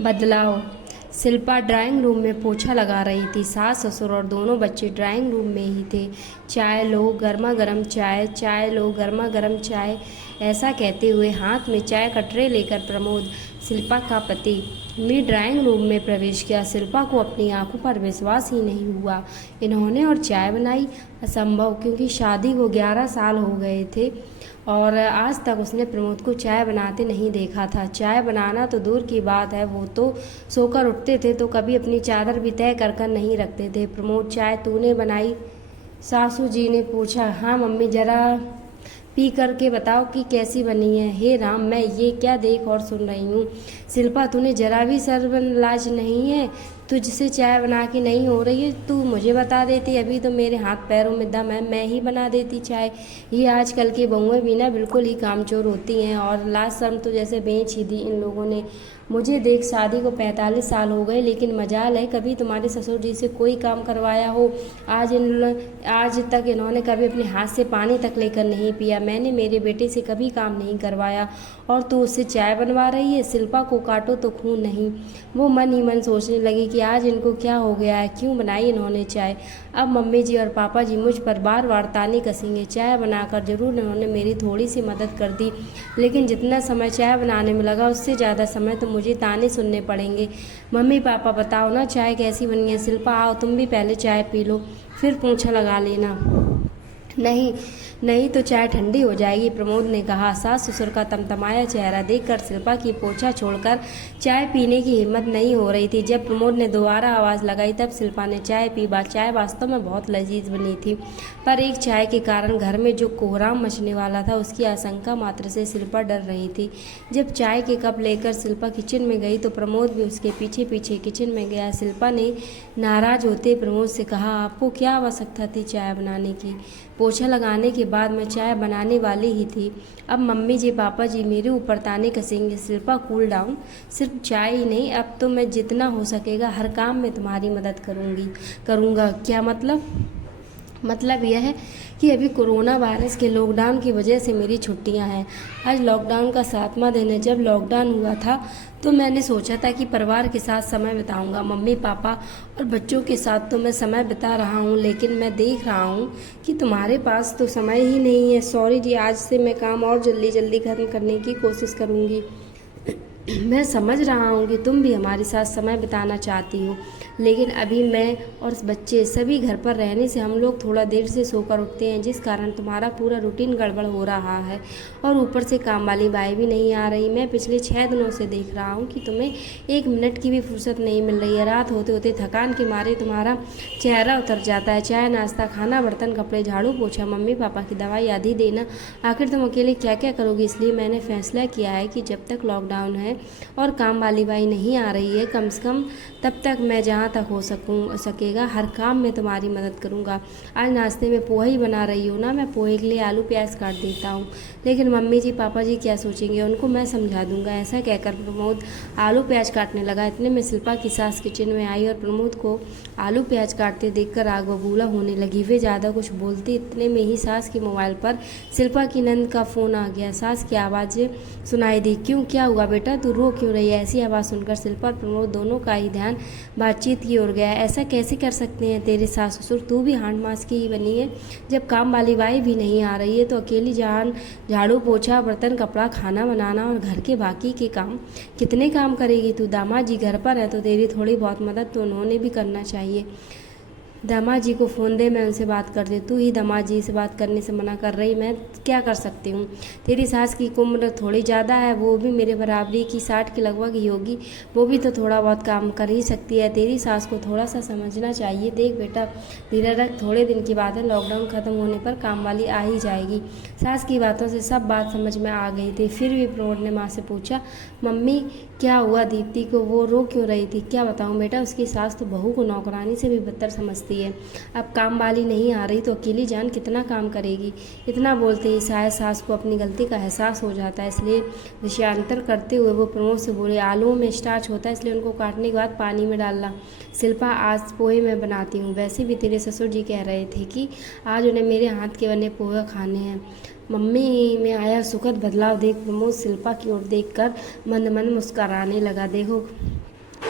बदलाव। Shilpa drawing room में पोछा लगा रही थी। सास ससुर और दोनों बच्चे ड्राइंग रूम में ही थे। चाय लो, गर्मा गर्म चाय, चाय लो, गर्मा गर्म चाय, ऐसा कहते हुए हाथ में चाय का ट्रे लेकर प्रमोद, शिल्पा का पति, ने ड्राइंग रूम में प्रवेश किया। शिल्पा को अपनी आंखों पर विश्वास ही नहीं हुआ। इन्होंने और चाय बनाई? असंभव, क्योंकि शादी को 11 साल हो गए थे और आज तक उसने प्रमोद को चाय बनाते नहीं देखा था। चाय बनाना तो दूर की बात है, वो तो सोकर उठते थे तो कभी अपनी चादर भी तय कर कर नहीं रखते थे। प्रमोद, चाय तूने बनाई? सासू जी ने पूछा। हाँ मम्मी, जरा पी करके बताओ कि कैसी बनी है। हे राम, मैं ये क्या देख और सुन रही हूँ। शिल्पा, तूने जरा भी शर्म लाज नहीं है? तुझसे चाय बना के नहीं हो रही है, तू मुझे बता देती। अभी तो मेरे हाथ पैरों में दम है, मैं ही बना देती चाय। ये आजकल की बहुएं भी ना बिल्कुल ही कामचोर होती हैं, और लाज शर्म तो जैसे बेच ही दी इन लोगों ने। मुझे देख, शादी को 45 साल हो गए, लेकिन मजाल है कभी तुम्हारे ससुर जी से कोई काम करवाया हो। आज तक इन्होंने कभी अपने हाथ से पानी तक लेकर नहीं पिया। मैंने मेरे बेटे से कभी काम नहीं करवाया और तू उससे चाय बनवा रही है। शिल्पा को काटो तो खून नहीं। वो मन ही मन सोचने लगी कि आज इनको क्या हो गया है, क्यों बनाई इन्होंने चाय। अब मम्मी जी और पापा जी मुझ पर बार बार ताने कसेंगे। चाय बनाकर जरूर इन्होंने मेरी थोड़ी सी मदद कर दी, लेकिन जितना समय चाय बनाने में लगा उससे ज़्यादा समय तो मुझे ताने सुनने पड़ेंगे। मम्मी पापा, बताओ ना चाय कैसी बनी है। शिल्पा, आओ तुम भी पहले चाय पी लो, फिर पोंछा लगा लेना। नहीं नहीं तो चाय ठंडी हो जाएगी, प्रमोद ने कहा। सास ससुर का तमतमाया चेहरा देखकर शिल्पा की पोछा छोड़कर चाय पीने की हिम्मत नहीं हो रही थी। जब प्रमोद ने दोबारा आवाज़ लगाई तब शिल्पा ने चाय पी। चाय वास्तव में बहुत लजीज बनी थी, पर एक चाय के कारण घर में जो कोहराम मचने वाला था उसकी आशंका मात्र से शिल्पा डर रही थी। जब चाय के कप लेकर शिल्पा किचन में गई तो प्रमोद भी उसके पीछे पीछे किचन में गया। शिल्पा ने नाराज होते प्रमोद से कहा, आपको क्या आवश्यकता थी चाय बनाने की? पोछा लगाने के बाद मैं चाय बनाने वाली ही थी। अब मम्मी जी पापा जी मेरे ऊपर ताने कसेंगे। Shilpa, cool down. सिर्फ चाय ही नहीं, अब तो मैं जितना हो सकेगा हर काम में तुम्हारी मदद करूँगा। क्या मतलब? मतलब यह है कि अभी कोरोना वायरस के लॉकडाउन की वजह से मेरी छुट्टियां हैं। आज लॉकडाउन का 7वां दिन है। जब लॉकडाउन हुआ था तो मैंने सोचा था कि परिवार के साथ समय बिताऊंगा। मम्मी पापा और बच्चों के साथ तो मैं समय बिता रहा हूँ, लेकिन मैं देख रहा हूँ कि तुम्हारे पास तो समय ही नहीं है। सॉरी जी, आज से मैं काम और जल्दी जल्दी खत्म करने की कोशिश करूँगी। मैं समझ रहा हूँ कि तुम भी हमारे साथ समय बिताना चाहती हो, लेकिन अभी मैं और बच्चे सभी घर पर रहने से हम लोग थोड़ा देर से सोकर उठते हैं, जिस कारण तुम्हारा पूरा रूटीन गड़बड़ हो रहा है। और ऊपर से काम वाली बाई भी नहीं आ रही। मैं पिछले 6 दिनों से देख रहा हूँ कि तुम्हें 1 मिनट की भी फुर्सत नहीं मिल रही है। रात होते होते थकान के मारे तुम्हारा चेहरा उतर जाता है। चाय, नाश्ता, खाना, बर्तन, कपड़े, झाड़ू पोछा, मम्मी पापा की दवाई आदि देना, आखिर तुम अकेले क्या क्या करोगी। इसलिए मैंने फैसला किया है कि जब तक लॉकडाउन है और काम वाली बाई नहीं आ रही है, कम से कम तब तक मैं जहाँ तक हो सकेगा हर काम में तुम्हारी मदद करूँगा। आज नाश्ते में पोहा ही बना रही हो ना, मैं पोहे के लिए आलू प्याज काट देता हूँ, लेकिन मम्मी जी पापा जी क्या सोचेंगे उनको मैं समझा दूंगा। ऐसा कहकर प्रमोद आलू प्याज काटने लगा। इतने में शिल्पा की सास किचन में आई और प्रमोद को आलू प्याज काटते देखकर आग बबूला होने लगी। वे ज़्यादा कुछ बोलती इतने में ही सास के मोबाइल पर शिल्पा की नंद का फ़ोन आ गया। सास की आवाज़ सुनाई दी। क्यों, क्या हुआ बेटा, तू रो क्यों रही है? ऐसी आवाज़ सुनकर शिल्पा और प्रमोद दोनों का ही ध्यान बातचीत की ओर गया। ऐसा कैसे कर सकते हैं तेरे सास ससुर, तू भी हांड मास की ही बनी है। जब काम वाली बाई भी नहीं आ रही है तो अकेली जान झाड़ू पोछा, बर्तन, कपड़ा, खाना बनाना और घर के बाकी के काम कितने काम करेगी तू? दामाद जी घर पर है तो तेरी थोड़ी बहुत मदद तो उन्होंने भी करना चाहिए। दामाद जी को फ़ोन दे, मैं उनसे बात कर दे। तू ही दामाद जी से बात करने से मना कर रही, मैं क्या कर सकती हूँ? तेरी सास की उम्र थोड़ी ज़्यादा है, वो भी मेरे बराबरी की 60 के लगभग ही होगी, वो भी तो थोड़ा बहुत काम कर ही सकती है। तेरी सास को थोड़ा सा समझना चाहिए। देख बेटा, धीरे रख, थोड़े दिन की बात है, लॉकडाउन ख़त्म होने पर काम वाली आ ही जाएगी। सास की बातों से सब बात समझ में आ गई थी। फिर भी प्रमोद ने माँ से पूछा, मम्मी क्या हुआ दीप्ति को, वो रो क्यों रही थी? क्या बताऊँ बेटा, उसकी सास तो बहू को नौकरानी से भी बदतर समझती है। अब काम वाली नहीं आ रही तो अकेली जान कितना काम करेगी। इतना बोलते ही शायद सास को अपनी गलती का एहसास हो जाता है, इसलिए विषयांतर करते हुए वो प्रमोद से बोले, आलूओं में स्टार्च होता है, इसलिए उनको काटने के बाद पानी में डालना। शिल्पा, आज पोहे मैं बनाती हूँ। वैसे भी तेरे ससुर जी कह रहे थे कि आज उन्हें मेरे हाथ के बने पोहे खाने हैं। मम्मी में आया सुखद बदलाव देख प्रमोद शिल्पा की ओर देखकर मंद मंद मुस्कराने लगा। देखो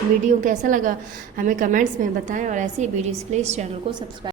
वीडियो कैसा लगा हमें कमेंट्स में बताएं और ऐसी वीडियोज़ के लिए इस चैनल को सब्सक्राइब